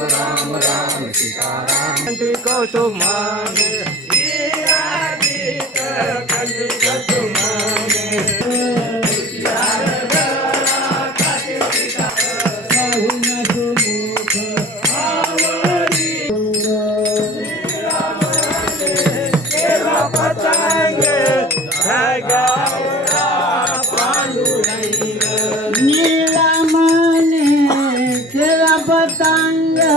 Ram Ram Ram Sitaram. કૌતુક નીલામને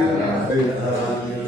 de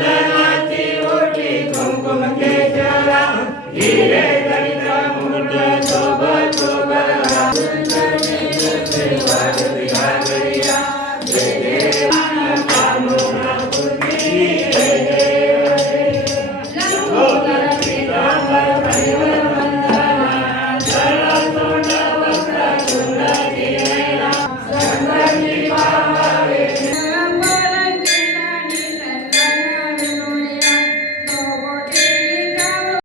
and